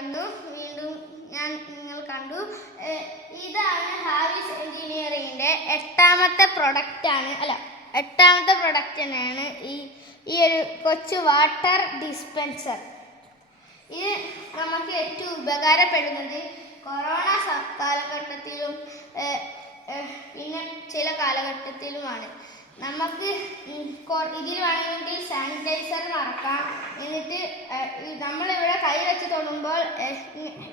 വന്നു. വീണ്ടും നിങ്ങൾ കണ്ടു. ഇതാണ് ഹാവിസ് എഞ്ചിനീയറിംഗിൻ്റെ എട്ടാമത്തെ പ്രൊഡക്റ്റ് തന്നെയാണ് ഈ ഒരു കൊച്ചു വാട്ടർ ഡിസ്പെൻസർ. ഇത് നമുക്ക് ഏറ്റവും ഉപകാരപ്പെടുന്നത് കൊറോണ കാലഘട്ടത്തിലും പിന്നെ ചില കാലഘട്ടത്തിലുമാണ്. നമുക്ക് ഇതിൽ വേണമെങ്കിൽ സാനിറ്റൈസർ മറക്കാം. എന്നിട്ട് നമ്മളിവിടെ കൈ വെച്ച് തൊടുമ്പോൾ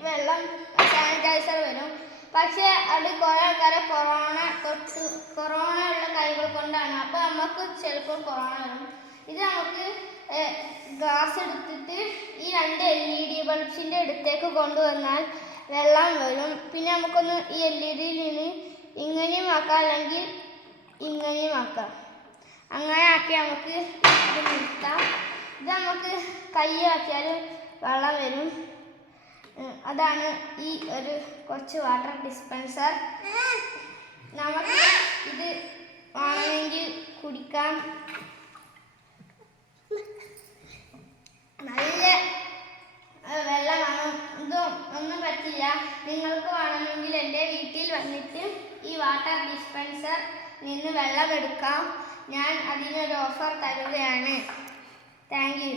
വെള്ളം സാനിറ്റൈസർ വരും. പക്ഷേ അത് കുറേ ആൾക്കാരെ കൊറോണ ഉള്ള കൈകൾ കൊണ്ടാണ്. അപ്പോൾ നമുക്ക് ചിലപ്പോൾ കൊറോണ വരും. ഇത് നമുക്ക് ഗ്ലാസ് എടുത്തിട്ട് ഈ 2 LED ബൾബ്സിൻ്റെ അടുത്തേക്ക് കൊണ്ടുവന്നാൽ വെള്ളം വരും. പിന്നെ നമുക്കൊന്ന് ഈ LED നിന്ന് ഇങ്ങനെയും ആക്കാം, അല്ലെങ്കിൽ ഇങ്ങനെയും ആക്കാം. അങ്ങനെ ആക്കി നമുക്ക് ഇത് നിർത്താം. ഇത് നമുക്ക് കൈ ആക്കിയാൽ വെള്ളം വരും. അതാണ് ഈ ഒരു കൊച്ചു വാട്ടർ ഡിസ്പെൻസർ. നമുക്ക് ഇത് വേണമെങ്കിൽ കുടിക്കാം. നല്ല വെള്ളമാണ്. ഒന്നും പറ്റില്ല. നിങ്ങൾക്ക് വേണമെങ്കിൽ എൻ്റെ വീട്ടിൽ വന്നിട്ട് ഈ വാട്ടർ ഡിസ്പെൻസർ നിന്ന് വെള്ളം എടുക്കാം. ഞാൻ അതിനൊരു ഓഫർ തരുകയാണ്. Thank you.